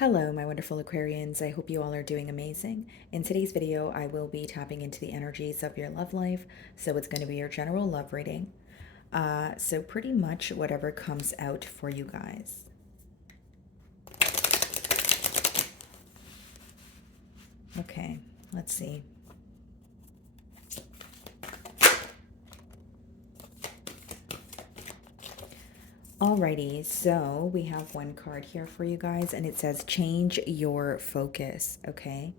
Hello, my wonderful Aquarians. I hope you all are doing amazing. In today's video, I will be tapping into the energies of your love life. So it's going to be your general love reading. So pretty much whatever comes out for you guys. Okay, let's see. Alrighty, so we have one card here for you guys, and it says change your focus, okay?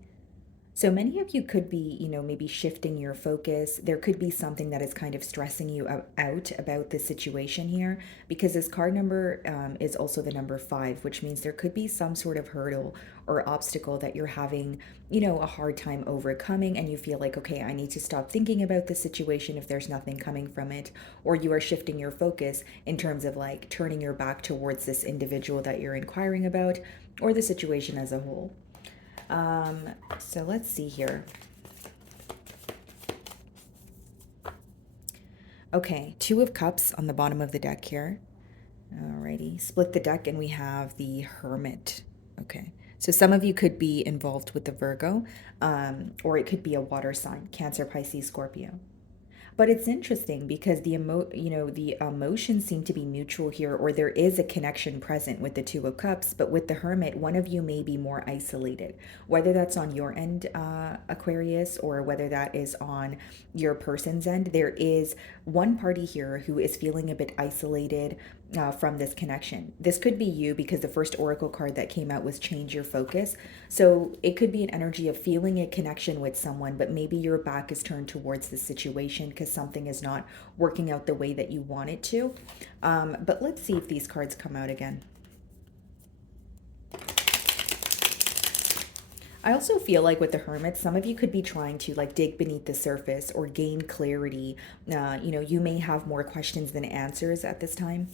So many of you could be, maybe shifting your focus. There could be something that is kind of stressing you out about the situation here, because this card number is also the number 5, which means there could be some sort of hurdle or obstacle that you're having, a hard time overcoming, and you feel like, okay, I need to stop thinking about the situation if there's nothing coming from it, or you are shifting your focus in terms of like turning your back towards this individual that you're inquiring about, or the situation as a whole. So let's see here. Okay, 2 of Cups on the bottom of the deck here. Alrighty, split the deck and we have the Hermit. Okay, so some of you could be involved with the Virgo, or it could be a water sign, Cancer, Pisces, Scorpio. But it's interesting because the emotions seem to be mutual here, or there is a connection present with the 2 of Cups. But with the Hermit, one of you may be more isolated, whether that's on your end, Aquarius, or whether that is on your person's end. There is one party here who is feeling a bit isolated from this connection. This could be you, because the first oracle card that came out was change your focus. So it could be an energy of feeling a connection with someone, but maybe your back is turned towards the situation because something is not working out the way that you want it to. But let's see if these cards come out again. I also feel like with the Hermit, some of you could be trying to like dig beneath the surface or gain clarity. You may have more questions than answers at this time.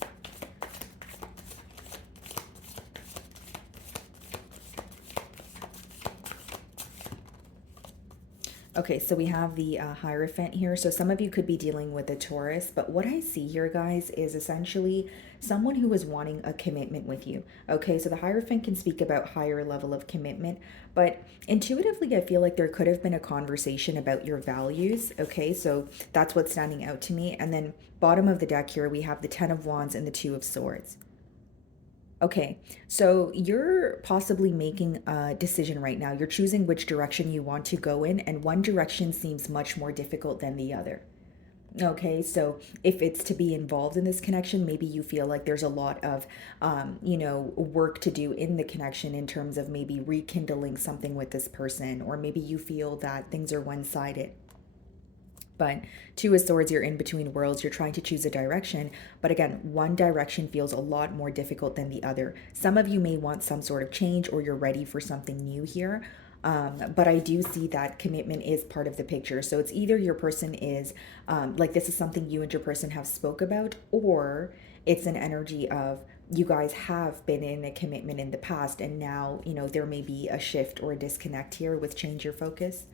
Okay, so we have the Hierophant here. So some of you could be dealing with a Taurus, but what I see here, guys, is essentially someone who is wanting a commitment with you. Okay, so the Hierophant can speak about higher level of commitment, but intuitively, I feel like there could have been a conversation about your values. Okay, so that's what's standing out to me. And then bottom of the deck here, we have the 10 of Wands and the 2 of Swords. Okay, so you're possibly making a decision right now. You're choosing which direction you want to go in, and one direction seems much more difficult than the other. Okay, so if it's to be involved in this connection, maybe you feel like there's a lot of, work to do in the connection in terms of maybe rekindling something with this person, or maybe you feel that things are one-sided. But 2 of Swords, you're in between worlds. You're trying to choose a direction. But again, one direction feels a lot more difficult than the other. Some of you may want some sort of change, or you're ready for something new here. But I do see that commitment is part of the picture. So it's either your person is like this is something you and your person have spoke about, or it's an energy of you guys have been in a commitment in the past, and now, there may be a shift or a disconnect here with change your focus.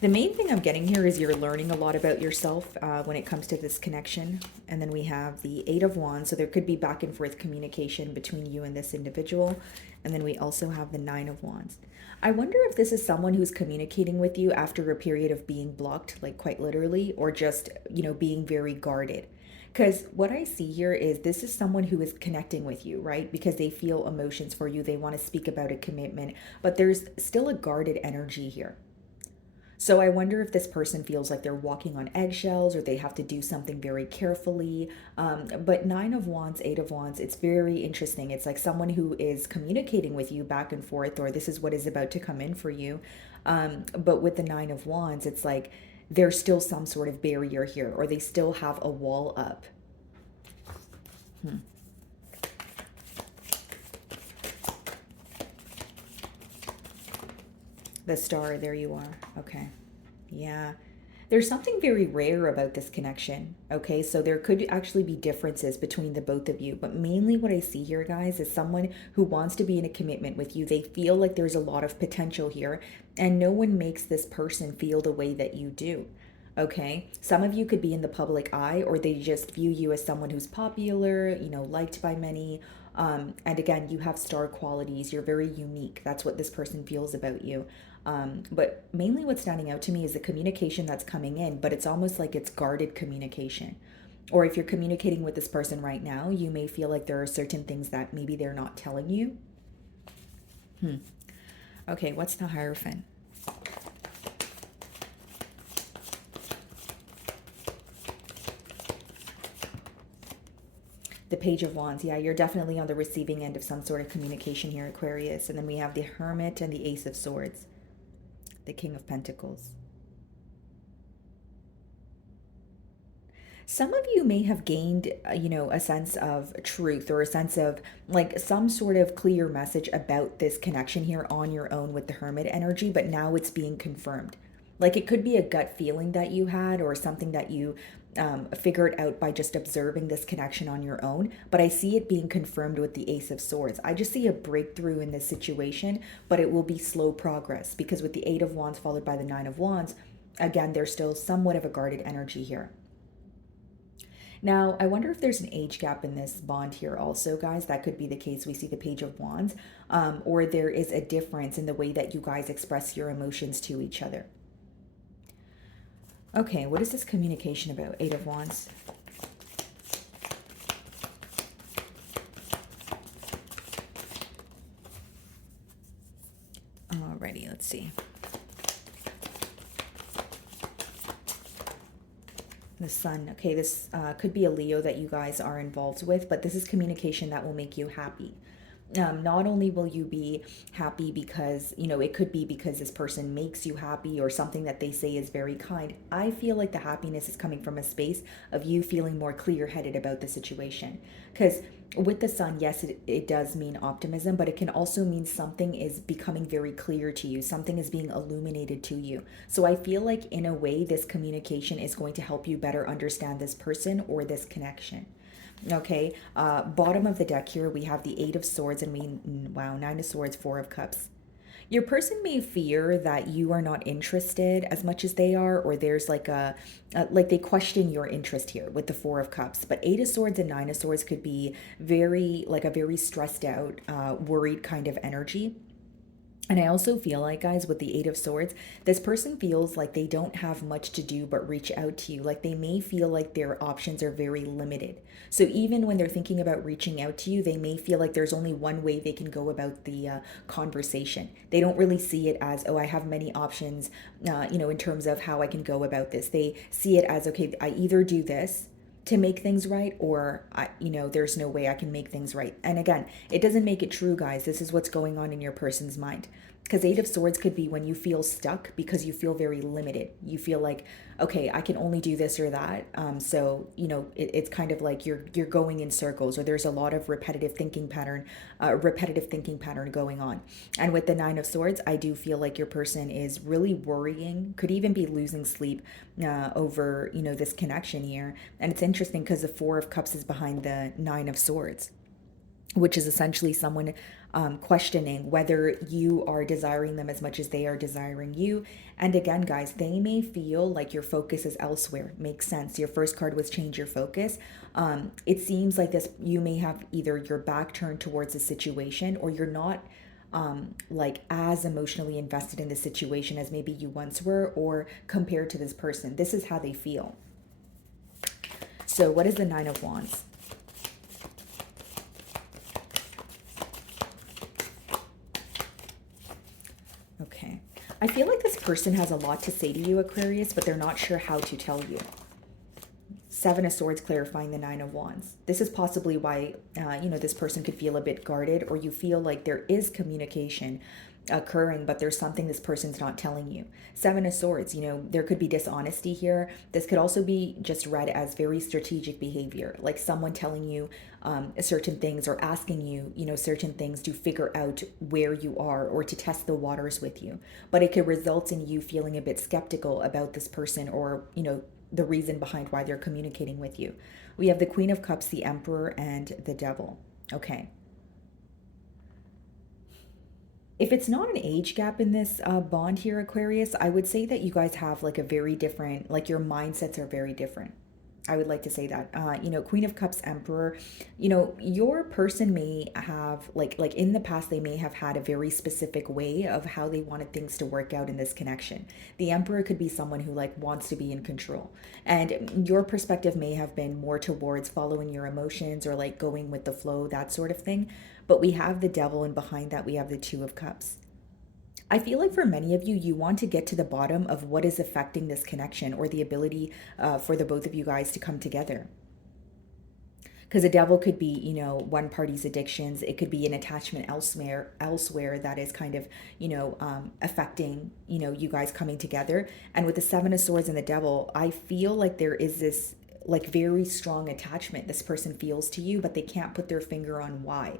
The main thing I'm getting here is you're learning a lot about yourself when it comes to this connection. And then we have the 8 of Wands. So there could be back and forth communication between you and this individual. And then we also have the 9 of Wands. I wonder if this is someone who's communicating with you after a period of being blocked, like quite literally, or just, being very guarded. Because what I see here is this is someone who is connecting with you, right? Because they feel emotions for you. They want to speak about a commitment, but there's still a guarded energy here. So I wonder if this person feels like they're walking on eggshells, or they have to do something very carefully. But 9 of Wands, 8 of Wands, it's very interesting. It's like someone who is communicating with you back and forth, or this is what is about to come in for you. But with the 9 of Wands, it's like there's still some sort of barrier here, or they still have a wall up. The Star, there you are. Okay. Yeah. There's something very rare about this connection. Okay. So there could actually be differences between the both of you. But mainly what I see here, guys, is someone who wants to be in a commitment with you. They feel like there's a lot of potential here, and no one makes this person feel the way that you do. Okay, some of you could be in the public eye, or they just view you as someone who's popular, liked by many. And again, you have star qualities. You're very unique. That's what this person feels about you. But mainly what's standing out to me is the communication that's coming in, but it's almost like it's guarded communication. Or if you're communicating with this person right now, you may feel like there are certain things that maybe they're not telling you. Okay, what's the Hierophant? The Page of Wands. Yeah, you're definitely on the receiving end of some sort of communication here, Aquarius. And then we have the Hermit and the Ace of Swords, the King of Pentacles. Some of you may have gained, a sense of truth or a sense of like some sort of clear message about this connection here on your own with the Hermit energy, but now it's being confirmed. Like it could be a gut feeling that you had or something that you figured out by just observing this connection on your own. But I see it being confirmed with the Ace of Swords. I just see a breakthrough in this situation, but it will be slow progress because with the Eight of Wands followed by the Nine of Wands, again, there's still somewhat of a guarded energy here. Now, I wonder if there's an age gap in this bond here also, guys. That could be the case. We see the Page of Wands, or there is a difference in the way that you guys express your emotions to each other. Okay, what is this communication about? Eight of Wands. Alrighty, let's see. The Sun. Okay, this could be a Leo that you guys are involved with, but this is communication that will make you happy. Not only will you be happy because, it could be because this person makes you happy or something that they say is very kind. I feel like the happiness is coming from a space of you feeling more clear headed about the situation. Because with the Sun, yes, it does mean optimism, but it can also mean something is becoming very clear to you, something is being illuminated to you. So I feel like, in a way, this communication is going to help you better understand this person or this connection. Okay, bottom of the deck here, we have the Eight of Swords and wow, Nine of Swords, Four of Cups. Your person may fear that you are not interested as much as they are, or there's like like they question your interest here with the Four of Cups. But Eight of Swords and Nine of Swords could be like a very stressed out, worried kind of energy. And I also feel like, guys, with the Eight of Swords, this person feels like they don't have much to do but reach out to you. Like they may feel like their options are very limited. So even when they're thinking about reaching out to you, they may feel like there's only one way they can go about the conversation. They don't really see it as, oh, I have many options, in terms of how I can go about this. They see it as, okay, I either do this to make things right, or there's no way I can make things right. And again, it doesn't make it true, guys. This is what's going on in your person's mind. Because Eight of Swords could be when you feel stuck because you feel very limited. You feel like, okay, I can only do this or that. So it's kind of like you're going in circles, or there's a lot of repetitive thinking pattern going on. And with the Nine of Swords, I do feel like your person is really worrying, could even be losing sleep over this connection here. And it's interesting because the Four of Cups is behind the Nine of Swords, which is essentially someone questioning whether you are desiring them as much as they are desiring you. And again, guys, they may feel like your focus is elsewhere. Makes sense. Your first card was change your focus. It seems like this, you may have either your back turned towards the situation, or you're not like as emotionally invested in the situation as maybe you once were, or compared to this person. This is how they feel. So what is the Nine of Wands? Okay. I feel like this person has a lot to say to you, Aquarius, but they're not sure how to tell you. Seven of Swords clarifying the Nine of Wands. This is possibly why, this person could feel a bit guarded, or you feel like there is communication occurring, but there's something this person's not telling you. Seven of Swords, there could be dishonesty here. This could also be just read as very strategic behavior, like someone telling you certain things, or asking you, certain things to figure out where you are, or to test the waters with you. But it could result in you feeling a bit skeptical about this person, or, the reason behind why they're communicating with you. We have the Queen of Cups, the Emperor, and the Devil. Okay. If it's not an age gap in this bond here, Aquarius, I would say that you guys have like a very different, like your mindsets are very different. I would like to say that. Queen of Cups, Emperor, your person may have like in the past they may have had a very specific way of how they wanted things to work out in this connection. The Emperor could be someone who like wants to be in control. And your perspective may have been more towards following your emotions or like going with the flow, that sort of thing. But we have the Devil, and behind that we have the Two of Cups. I feel like for many of you, you want to get to the bottom of what is affecting this connection or the ability for the both of you guys to come together. Because a devil could be, one party's addictions. It could be an attachment elsewhere that is kind of, affecting, you guys coming together. And with the Seven of Swords and the Devil, I feel like there is this like very strong attachment this person feels to you, but they can't put their finger on why.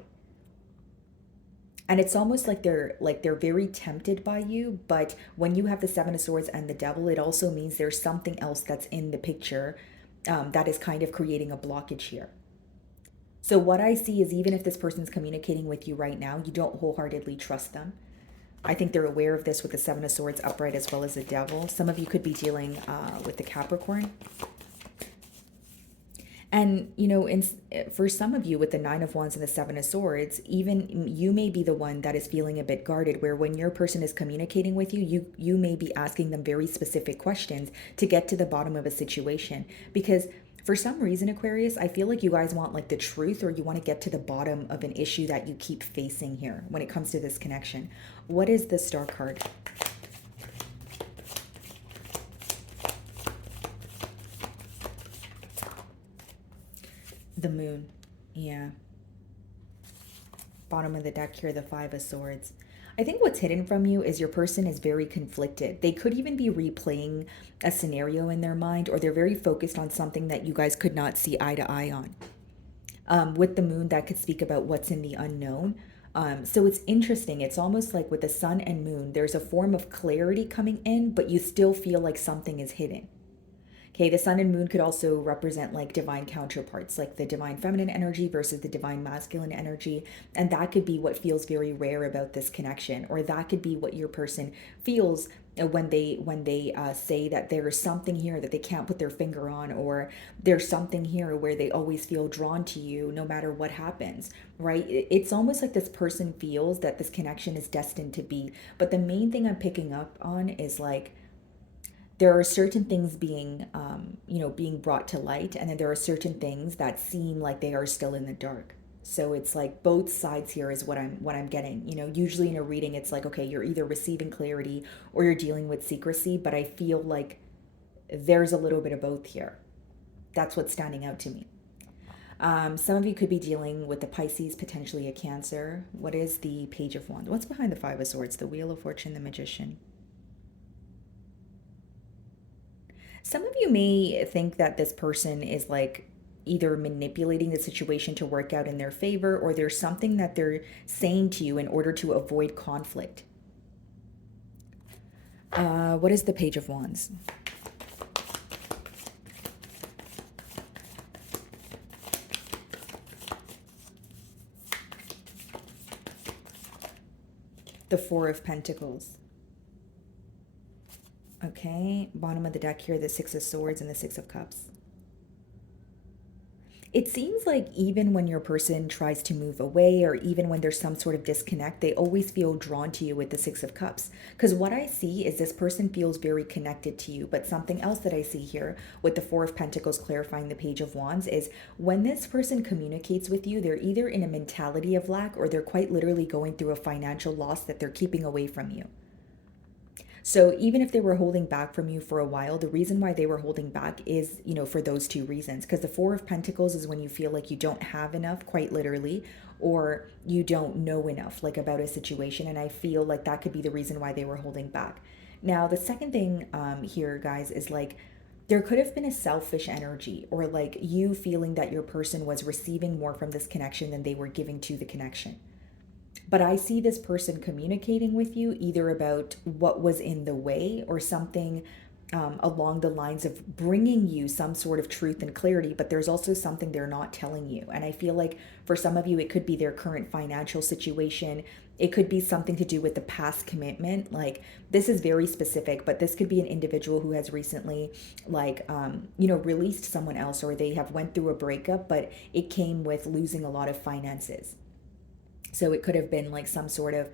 And it's almost like they're very tempted by you, but when you have the Seven of Swords and the Devil, it also means there's something else that's in the picture that is kind of creating a blockage here. So what I see is even if this person's communicating with you right now, you don't wholeheartedly trust them. I think they're aware of this with the Seven of Swords upright as well as the Devil. Some of you could be dealing with the Capricorn. And, for some of you with the Nine of Wands and the Seven of Swords, even you may be the one that is feeling a bit guarded, where when your person is communicating with you, you may be asking them very specific questions to get to the bottom of a situation. Because for some reason, Aquarius, I feel like you guys want like the truth, or you want to get to the bottom of an issue that you keep facing here when it comes to this connection. What is the Star card? The Moon. Yeah. Bottom of the deck here, the Five of Swords. I think what's hidden from you is your person is very conflicted. They could even be replaying a scenario in their mind, or they're very focused on something that you guys could not see eye to eye on. With the Moon, that could speak about what's in the unknown. So it's interesting. It's almost like with the Sun and Moon, there's a form of clarity coming in, but you still feel like something is hidden. Okay, the Sun and Moon could also represent like divine counterparts, like the divine feminine energy versus the divine masculine energy. And that could be what feels very rare about this connection, or that could be what your person feels when they say that there is something here that they can't put their finger on, or there's something here where they always feel drawn to you no matter what happens, right? It's almost like this person feels that this connection is destined to be. But the main thing I'm picking up on is like, there are certain things being being brought to light, and then there are certain things that seem like they are still in the dark. So it's like both sides here is what I'm getting. Usually in a reading it's like, okay, you're either receiving clarity or you're dealing with secrecy, but I feel like there's a little bit of both here. That's what's standing out to me. Some of you could be dealing with the Pisces, potentially a Cancer. What is the Page of Wands? What's behind the Five of Swords? The Wheel of Fortune, the Magician. Some of you may think that this person is like either manipulating the situation to work out in their favor, or there's something that they're saying to you in order to avoid conflict. What is the Page of Wands? The Four of Pentacles. Okay, bottom of the deck here, the Six of Swords and the Six of Cups. It seems like even when your person tries to move away, or even when there's some sort of disconnect, they always feel drawn to you with the Six of Cups. Because what I see is this person feels very connected to you. But something else that I see here with the Four of Pentacles clarifying the Page of Wands is when this person communicates with you, they're either in a mentality of lack, or they're quite literally going through a financial loss that they're keeping away from you. So even if they were holding back from you for a while, the reason why they were holding back is, for those two reasons. Because the Four of Pentacles is when you feel like you don't have enough, quite literally, or you don't know enough, like about a situation. And I feel like that could be the reason why they were holding back. Now, the second thing here, guys, is like, there could have been a selfish energy, or like you feeling that your person was receiving more from this connection than they were giving to the connection. But I see this person communicating with you either about what was in the way, or something along the lines of bringing you some sort of truth and clarity, but there's also something they're not telling you. And I feel like for some of you, it could be their current financial situation. It could be something to do with the past commitment. Like, this is very specific, but this could be an individual who has recently, like, released someone else, or they have went through a breakup, but it came with losing a lot of finances. So it could have been like some sort of,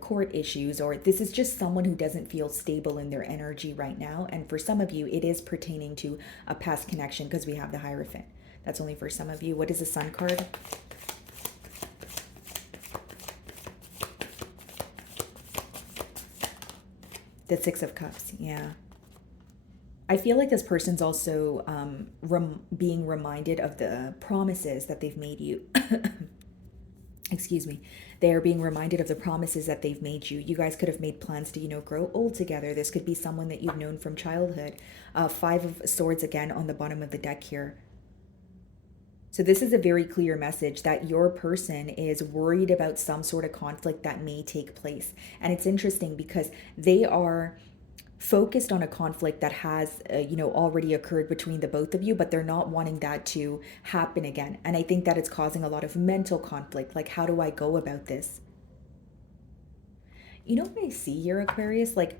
court issues, or this is just someone who doesn't feel stable in their energy right now. And for some of you, it is pertaining to a past connection because we have the Hierophant. That's only for some of you. What is the Sun card? The Six of Cups. Yeah. I feel like this person's also being reminded of the promises that they've made you. Excuse me. They are being reminded of the promises that they've made you. You guys could have made plans to, grow old together. This could be someone that you've known from childhood. Five of Swords again on the bottom of the deck here. So this is a very clear message that your person is worried about some sort of conflict that may take place. And it's interesting because they are focused on a conflict that has already occurred between the both of you, but they're not wanting that to happen again. And I think that it's causing a lot of mental conflict. Like, how do I go about this? You know what I see here, Aquarius? Like,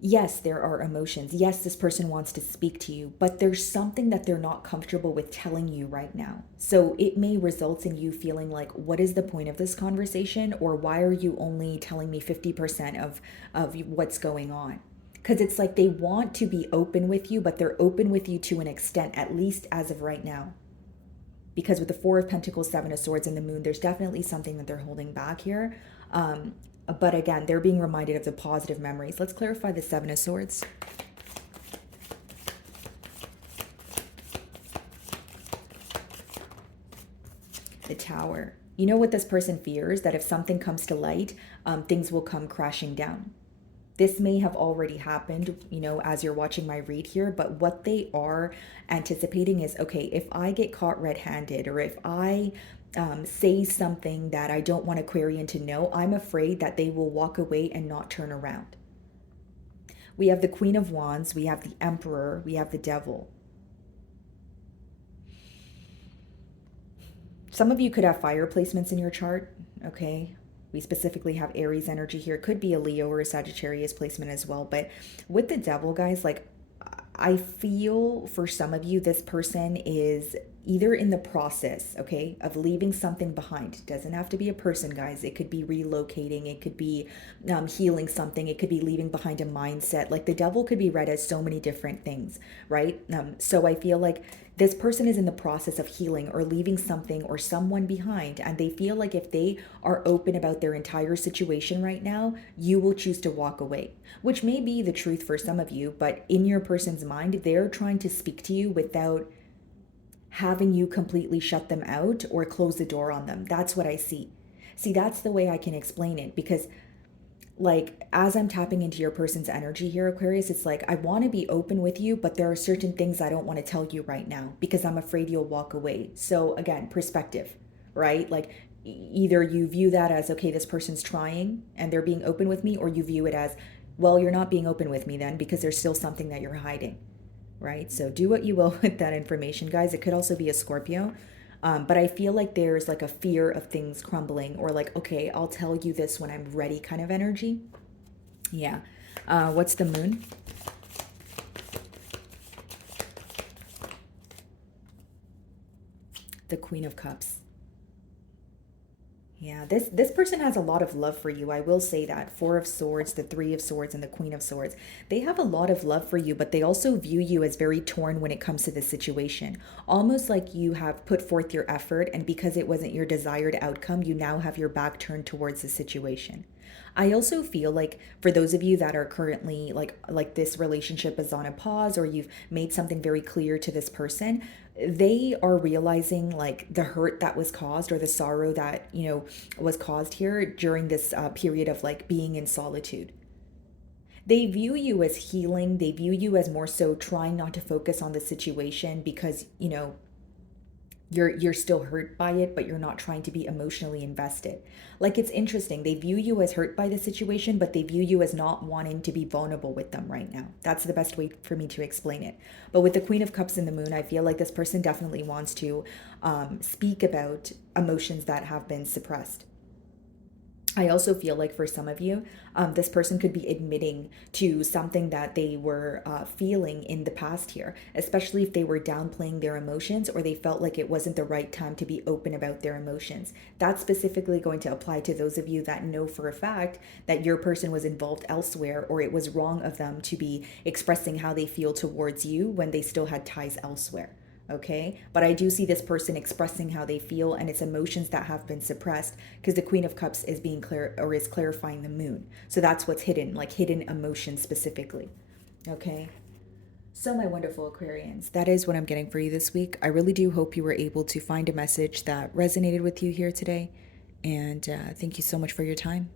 yes, there are emotions. Yes, this person wants to speak to you, but there's something that they're not comfortable with telling you right now. So it may result in you feeling like, what is the point of this conversation? Or why are you only telling me 50% of what's going on? Because it's like they want to be open with you, but they're open with you to an extent, at least as of right now. Because with the Four of Pentacles, Seven of Swords, and the Moon, there's definitely something that they're holding back here. But again, they're being reminded of the positive memories. Let's clarify the Seven of Swords. The Tower. You know what this person fears? That if something comes to light, things will come crashing down. This may have already happened, as you're watching my read here, but what they are anticipating is, okay, if I get caught red-handed, or if I say something that I don't want Aquarian to know, I'm afraid that they will walk away and not turn around. We have the Queen of Wands, we have the Emperor, we have the Devil. Some of you could have fire placements in your chart, okay? We specifically have Aries energy here. Could be a Leo or a Sagittarius placement as well. But with the Devil, guys, like, I feel for some of you, this person is either in the process, okay, of leaving something behind. It doesn't have to be a person, guys. It could be relocating. It could be healing something. It could be leaving behind a mindset. Like, the Devil could be read as so many different things, right? So I feel like this person is in the process of healing or leaving something or someone behind, and they feel like if they are open about their entire situation right now, you will choose to walk away, which may be the truth for some of you, but in your person's mind, they're trying to speak to you without having you completely shut them out or close the door on them. That's what I see. See, that's the way I can explain it, because like, as I'm tapping into your person's energy here, Aquarius, it's like, I want to be open with you, but there are certain things I don't want to tell you right now because I'm afraid you'll walk away. So again, perspective, right? Like, either you view that as, okay, this person's trying and they're being open with me, or you view it as, well, you're not being open with me then because there's still something that you're hiding, right? So do what you will with that information, guys. It could also be a Scorpio. But I feel like there's like a fear of things crumbling, or like, okay, I'll tell you this when I'm ready kind of energy. Yeah. What's the Moon? The Queen of Cups. Yeah, this person has a lot of love for you. I will say that. Four of Swords, the Three of Swords, and the Queen of Swords. They have a lot of love for you, but they also view you as very torn when it comes to this situation. Almost like you have put forth your effort, and because it wasn't your desired outcome, you now have your back turned towards the situation. I also feel like for those of you that are currently like this relationship is on a pause, or you've made something very clear to this person, they are realizing like the hurt that was caused, or the sorrow that, was caused here during this period of like being in solitude. They view you as healing. They view you as more so trying not to focus on the situation because, you're still hurt by it, but you're not trying to be emotionally invested. Like, it's interesting, they view you as hurt by the situation, but they view you as not wanting to be vulnerable with them right now. That's the best way for me to explain it. But with the Queen of Cups in the moon, I feel like this person definitely wants to speak about emotions that have been suppressed. I also feel like for some of you, this person could be admitting to something that they were feeling in the past here, especially if they were downplaying their emotions or they felt like it wasn't the right time to be open about their emotions. That's specifically going to apply to those of you that know for a fact that your person was involved elsewhere, or it was wrong of them to be expressing how they feel towards you when they still had ties elsewhere. Okay, but I do see this person expressing how they feel, and it's emotions that have been suppressed, because the Queen of Cups is being clear, or is clarifying the moon. So that's what's hidden, like hidden emotions specifically. Okay, so my wonderful Aquarians, that is what I'm getting for you this week. I really do hope you were able to find a message that resonated with you here today, and thank you so much for your time.